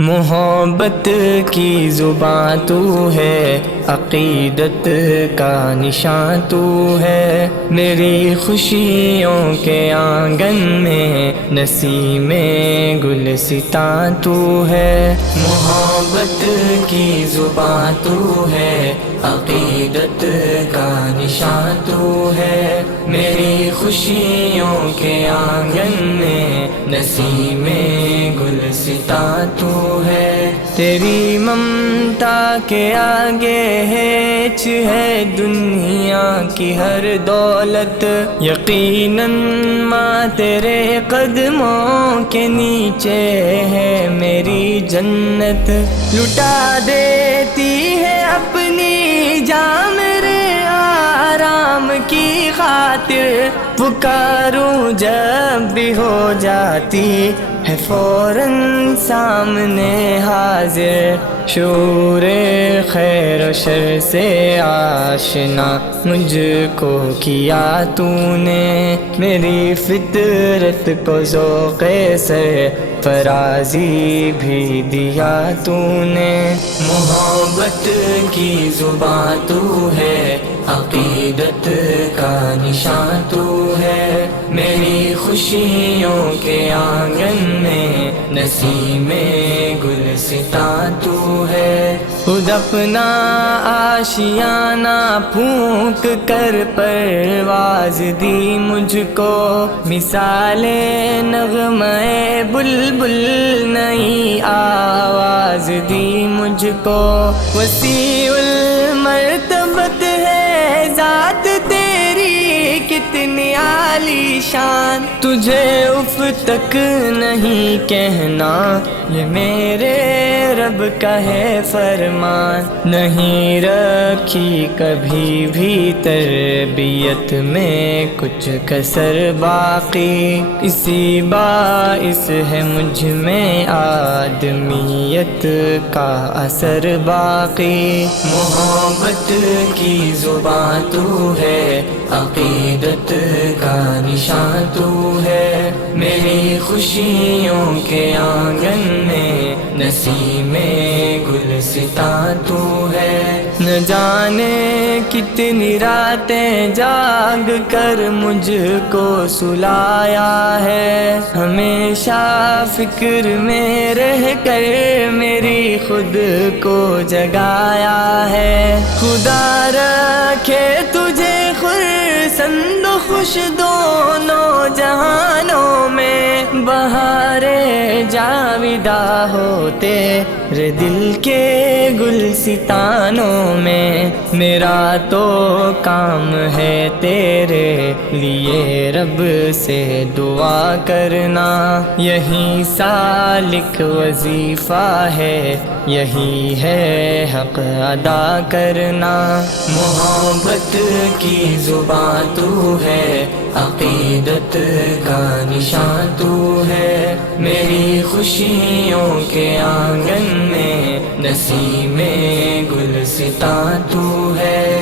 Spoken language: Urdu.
محبت کی زباں تو ہے، عقیدت کا نشان تو ہے، میری خوشیوں کے آنگن میں نسیم گلستاں تو ہے۔ محبت کی زباں تو ہے، عقیدت کا نشان تو ہے، میری خوشیوں کے آنگن میں نسیم گلستاں تو ہے۔ تیری ممتا کے آگے ہیچ ہے دنیا کی ہر دولت، یقیناً ماں تیرے قدموں کے نیچے ہے میری جنت، لٹا دیتی ہے اپنی جان میرے آرام کی خاطر، پکاروں جب بھی ہو جاتی ہے فوراً سامنے حاضر، شعور خیر و شر سے آشنا مجھ کو کیا تو نے، میری فطرت کو ذوق سرفرازی بھی دیا تو نے۔ محبت کی زباں تو ہے، عقیدت کا نشان تو ہے، میری خوشیوں کے آنگن میں نسیم گلستاں تو ہے۔ خود اپنا آشیانہ پھونک کر پرواز دی مجھ کو، مثال نغمہ بلبل نئی آواز دی مجھ کو، وسیع المرتبت ہے ذات تیری کتنی عالی شان، تجھے اف تک نہیں کہنا یہ میرے رب کا ہے فرمان، نہیں رکھی کبھی بھی تربیت میں کچھ کسر باقی، اسی باعث ہے مجھ میں آدمیت کا اثر باقی۔ محبت کی زباں تو ہے، عقیدت کا نشان تو ہے، میری خوشیوں کے آنگن میں نسیم گلستاں تو ہے۔ نہ جانے کتنی راتیں جاگ کر مجھ کو سلایا ہے، ہمیشہ فکر میں رہ کر میری خود کو جگایا ہے، خدا رکھے تجھے خرسند و خوش دونوں جہانوں میں، بہار جاویدہ ہوتے رے دل کے گلستانوں میں، میرا تو کام ہے تیرے لیے رب سے دعا کرنا، یہی سالک وظیفہ ہے، یہی ہے حق ادا کرنا۔ محبت کی زباں تو ہے، عقیدت کا نشان تو ہے، میری خوشیوں کے آنگن میں نسیم گلستاں تو ہے۔